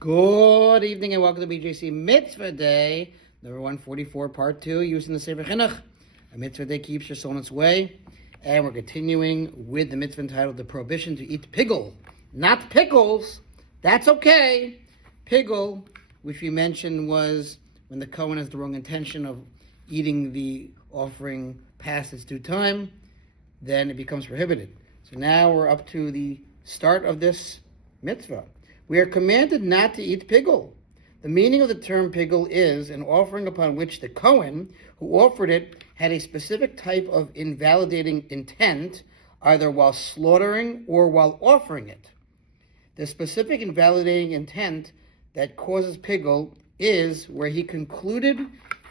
Good evening and welcome to BJC Mitzvah Day, number 144, part 2, using the Sefer HaChinuch. A Mitzvah Day keeps your soul in its way. And we're continuing with the mitzvah entitled The Prohibition to Eat Piggul. Not pickles. That's okay. Piggul, which we mentioned, was when the Kohen has the wrong intention of eating the offering past its due time, then it becomes prohibited. So now we're up to the start of this mitzvah. We are commanded not to eat piggul. The meaning of the term piggul is an offering upon which the Kohen who offered it had a specific type of invalidating intent, either while slaughtering or while offering it. The specific invalidating intent that causes piggul is where he concluded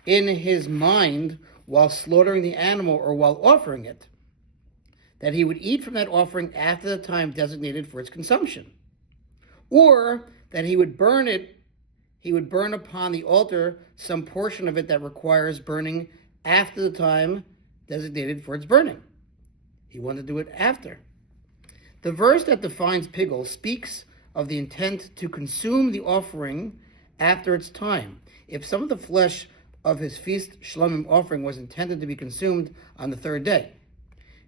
in his mind while slaughtering the animal or while offering it that he would eat from that offering after the time designated for its consumption, or that he would burn upon the altar some portion of it that requires burning after the time designated for its burning. He wanted to do it after. The verse that defines piggul speaks of the intent to consume the offering after its time. If some of the flesh of his feast shlomim offering was intended to be consumed on the third day.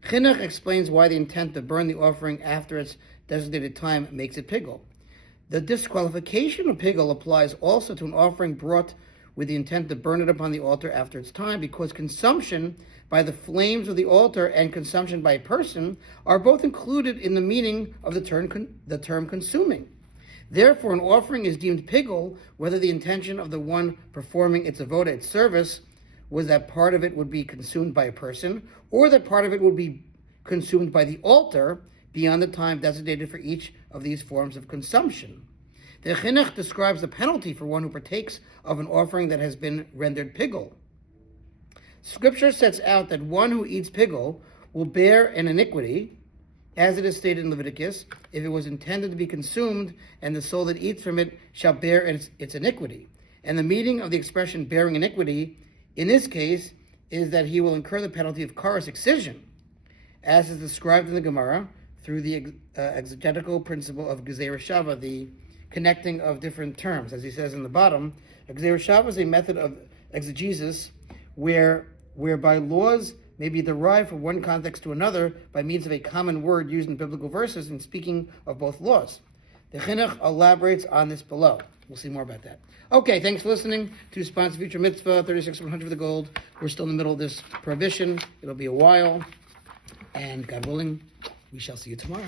Chinuch explains why the intent to burn the offering after its designated time makes it piggul. The disqualification of piggul applies also to an offering brought with the intent to burn it upon the altar after its time, because consumption by the flames of the altar and consumption by a person are both included in the meaning of the term consuming. Therefore, an offering is deemed piggul whether the intention of the one performing its avoda, its service, was that part of it would be consumed by a person, or that part of it would be consumed by the altar beyond the time designated for each of these forms of consumption. The Chinuch describes the penalty for one who partakes of an offering that has been rendered piggul. Scripture sets out that one who eats piggul will bear an iniquity, as it is stated in Leviticus, if it was intended to be consumed, and the soul that eats from it shall bear its iniquity. And the meaning of the expression bearing iniquity, in this case, is that he will incur the penalty of karas excision, as is described in the Gemara, through the exegetical principle of Gezerah Shava, the connecting of different terms. As he says in the bottom, Gezerah Shava is a method of exegesis whereby laws may be derived from one context to another by means of a common word used in biblical verses in speaking of both laws. The Chinuch elaborates on this below. We'll see more about that. Okay, thanks for listening to Sponsor Future Mitzvah, 36,100 for the gold. We're still in the middle of this prohibition. It'll be a while. And God willing, we shall see you tomorrow.